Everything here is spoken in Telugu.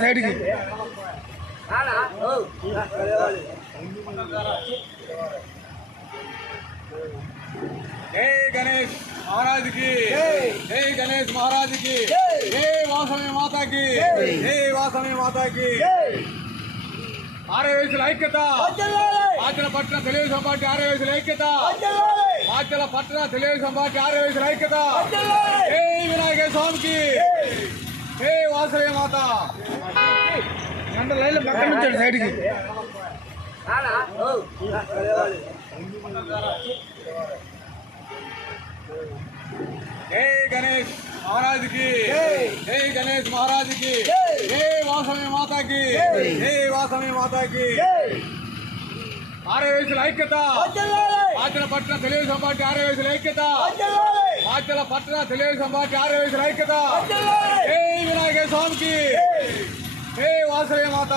సైడ్కి जय गणेश महाराज की जय गणेश महाराज की जय वासवी माता की जय वासवी माता की ఆర్యవైశ్యుల ఐక్యత ఆచల పట్టణ తెలుగుదేశం పార్టీ ఆర్యవైశ్యుల ఐక్యత ఆచల పట్టణ తెలుగుదేశం పార్టీ ఆర్యవైశ్యుల ఐక్యత జై వినాయక స్వామికి జై వాసవి మాత లైన్లో పక్కన ఉంచాడు సైడ్కి जय गणेश महाराज की जय गणेश महाराज की जय वासवी माता की जय वासवी माता की ఆర్యవైశ్యుల ఐక్యత ఆచల పట్టణ తెలుగుదేశం పార్టీ ఆర్యవైశ్యుల ఐక్యత ఆచల పట్టణ తెలుగుదేశం పార్టీ ఆర్యవైశ్యుల ఐక్యత జై వినాయక స్వామికి జై వాసవి మాత